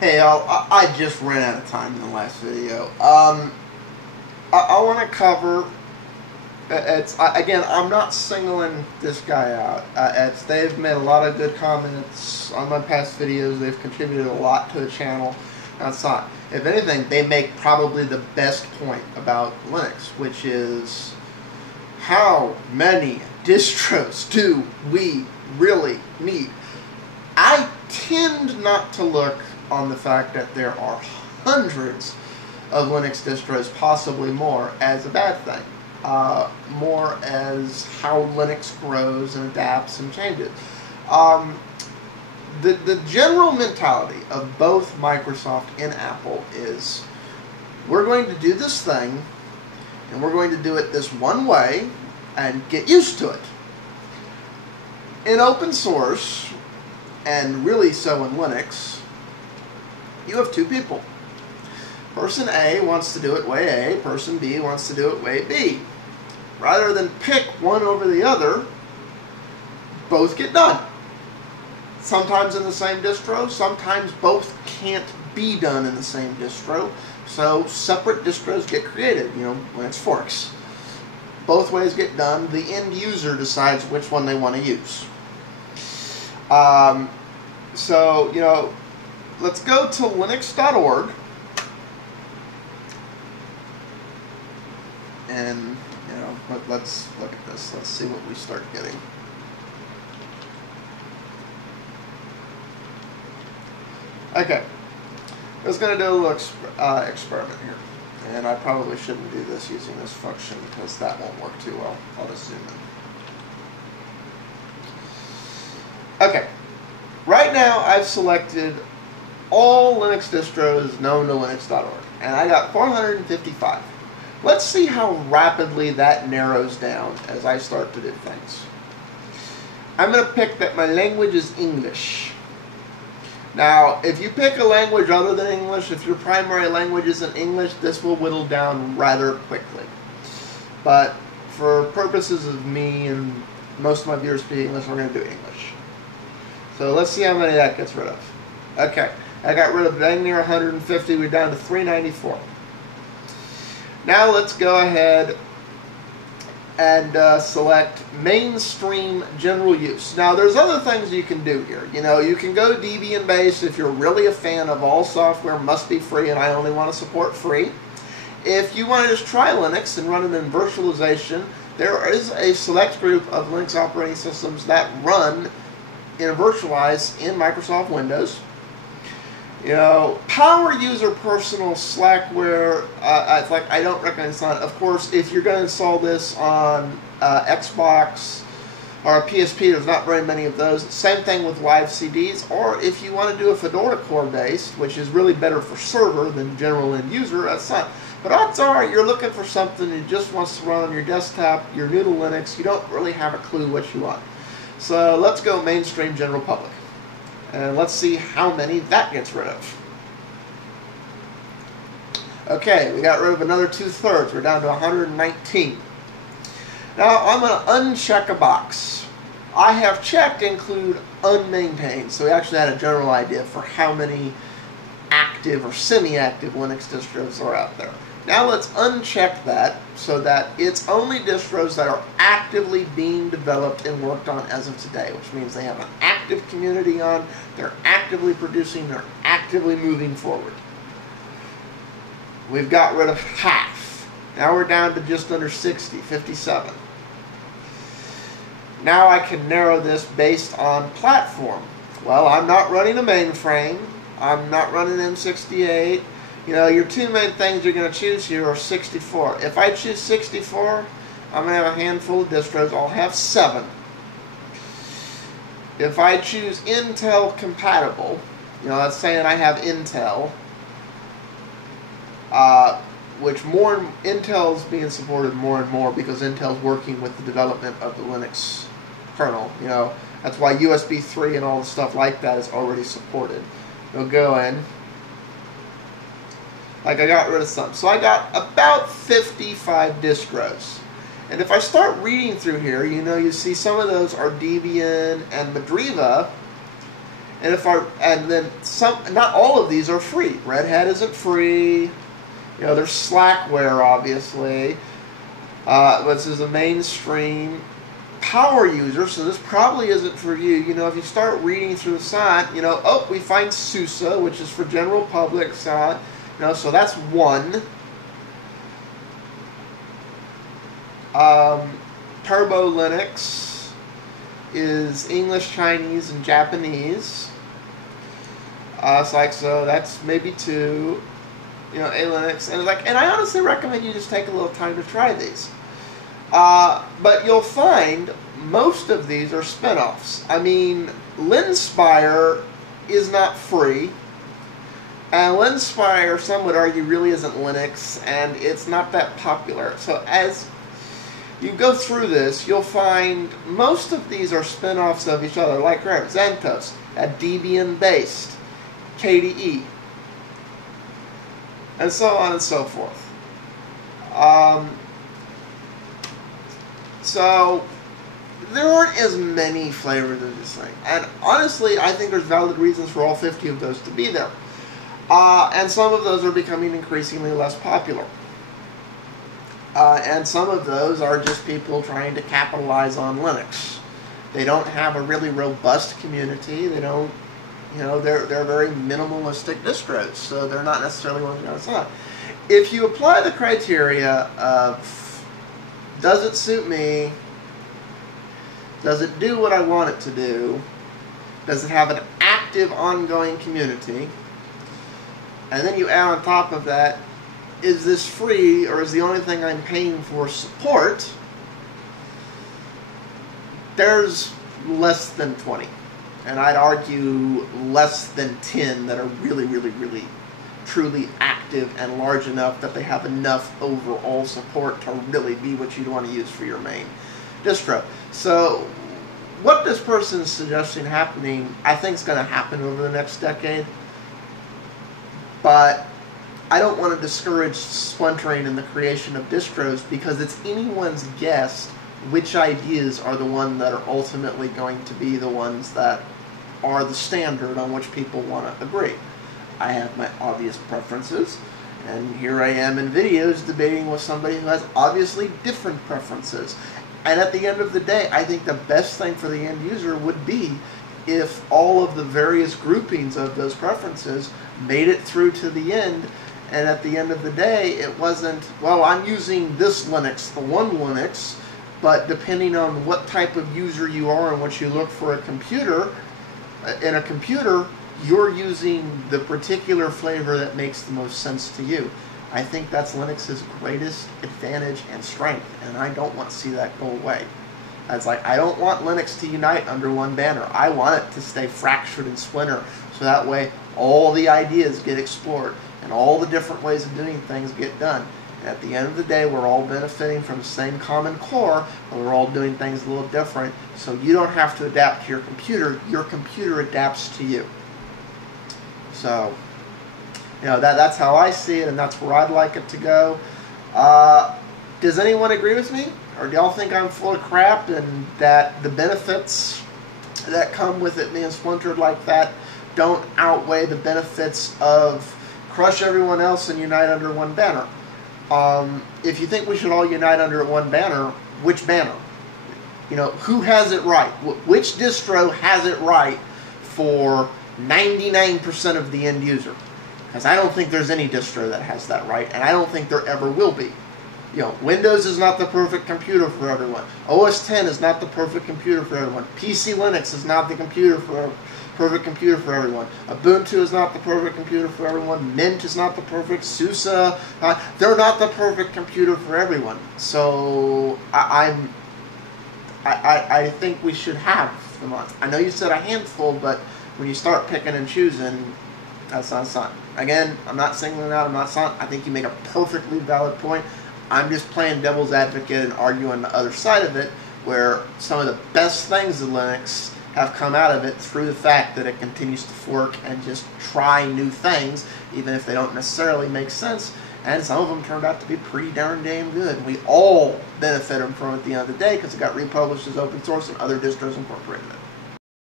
Hey y'all, I just ran out of time in the last video. I want to cover. Again, I'm not singling this guy out. They've made a lot of good comments on my past videos. They've contributed a lot to the channel. That's not. If anything, they make probably the best point about Linux, which is how many distros do we really need? I tend not to look on the fact that there are hundreds of Linux distros, possibly more, as a bad thing. More as how Linux grows and adapts and changes. The general mentality of both Microsoft and Apple is, we're going to do this thing, and we're going to do it this one way, and get used to it. In open source, and really so in Linux, you have two people. Person A wants to do it way A, person B wants to do it way B. Rather than pick one over the other, both get done. Sometimes in the same distro, sometimes both can't be done in the same distro, so separate distros get created, when it's forks. Both ways get done, the end user decides which one they want to use. Let's go to linux.org and let's look at this. Let's see what we start getting. Okay, I was going to do a little experiment here, and I probably shouldn't do this using this function because that won't work too well. I'll just zoom in. Okay, right now I've selected all Linux distros known to linux.org, and I got 455. Let's see how rapidly that narrows down as I start to do things. I'm going to pick that my language is English. Now, if you pick a language other than English, if your primary language isn't English, this will whittle down rather quickly. But for purposes of me and most of my viewers speak English, we're going to do English. So let's see how many that gets rid of. Okay, I got rid of dang near 150. We're down to 394. Now let's go ahead and select mainstream general use. Now there's other things you can do here. You can go Debian based if you're really a fan of all software must be free and I only want to support free. If you want to just try Linux and run it in virtualization, there is a select group of Linux operating systems that run in virtualized in Microsoft Windows. Power user personal Slackware, I don't recommend it's not. Of course, if you're going to install this on Xbox or a PSP, there's not very many of those. Same thing with live CDs. Or if you want to do a Fedora core based, which is really better for server than general end user, that's not. But odds are you're looking for something that just wants to run on your desktop, you're new to Linux, you don't really have a clue what you want. So let's go mainstream general public. And let's see how many that gets rid of. Okay, we got rid of another 2/3. We're down to 119. Now I'm going to uncheck a box. I have checked include unmaintained, so we actually had a general idea for how many active or semi-active Linux distros are out there. Now let's uncheck that so that it's only distros that are actively being developed and worked on as of today, which means they have an active community on, they're actively producing, they're actively moving forward. We've got rid of half. Now we're down to just under 60, 57. Now I can narrow this based on platform. Well, I'm not running a mainframe, I'm not running M68. Your two main things you're going to choose here are 64. If I choose 64, I'm going to have a handful of distros. I'll have 7. If I choose Intel compatible, that's saying I have Intel, which Intel's being supported more and more because Intel's working with the development of the Linux kernel. That's why USB 3 and all the stuff like that is already supported. We'll go in. I got rid of some. So I got about 55 distros. And if I start reading through here, you see some of those are Debian and Madriva. And then not all of these are free. Red Hat isn't free. There's Slackware, obviously. This is a mainstream power user, so this probably isn't for you. If you start reading through the site, we find SUSE, which is for general public site. So that's one. Turbo Linux is English, Chinese, and Japanese. So that's maybe two. A-Linux, and I honestly recommend you just take a little time to try these. But you'll find most of these are spin-offs. I mean, Linspire is not free, and Linspire, some would argue, really isn't Linux, and it's not that popular. So as you go through this, you'll find most of these are spin-offs of each other, like Xanthos, a Debian-based KDE, and so on and so forth. So there aren't as many flavors of this thing. And honestly, I think there's valid reasons for all 50 of those to be there. And some of those are becoming increasingly less popular. And some of those are just people trying to capitalize on Linux. They don't have a really robust community. They don't, they're very minimalistic distros, so they're not necessarily ones you're going to sign. If you apply the criteria of, does it suit me? Does it do what I want it to do? Does it have an active, ongoing community? And then you add on top of that, is this free, or is the only thing I'm paying for support? There's less than 20. And I'd argue less than 10 that are really, really, really truly active and large enough that they have enough overall support to really be what you'd want to use for your main distro. So what this person is suggesting happening, I think is going to happen over the next decade. But I don't want to discourage splintering in the creation of distros, because it's anyone's guess which ideas are the ones that are ultimately going to be the ones that are the standard on which people want to agree. I have my obvious preferences, and here I am in videos debating with somebody who has obviously different preferences. And at the end of the day, I think the best thing for the end user would be if all of the various groupings of those preferences made it through to the end, and at the end of the day, it wasn't, well, I'm using this Linux, the one Linux, but depending on what type of user you are and what you look for a computer, in a computer, you're using the particular flavor that makes the most sense to you. I think that's Linux's greatest advantage and strength, and I don't want to see that go away. It's like, I don't want Linux to unite under one banner. I want it to stay fractured and splinter, so that way all the ideas get explored and all the different ways of doing things get done. And at the end of the day, we're all benefiting from the same common core, but we're all doing things a little different, so you don't have to adapt to your computer adapts to you. So, that's how I see it, and that's where I'd like it to go. Does anyone agree with me? Or do y'all think I'm full of crap and that the benefits that come with it being splintered like that don't outweigh the benefits of crush everyone else and unite under one banner? If you think we should all unite under one banner, which banner? Who has it right? Which distro has it right for 99% of the end user? Because I don't think there's any distro that has that right, and I don't think there ever will be. Windows is not the perfect computer for everyone. OS X is not the perfect computer for everyone. PC Linux is not the perfect computer for everyone. Ubuntu is not the perfect computer for everyone. Mint is not the perfect. SUSE, they're not the perfect computer for everyone. So I think we should have them on. I know you said a handful, but when you start picking and choosing, that's not something. Again, I'm not singling out, I'm not something. I think you make a perfectly valid point. I'm just playing devil's advocate and arguing the other side of it, where some of the best things of Linux have come out of it through the fact that it continues to fork and just try new things, even if they don't necessarily make sense. And some of them turned out to be pretty darn damn good. And we all benefited from it at the end of the day because it got republished as open source and other distros incorporated it.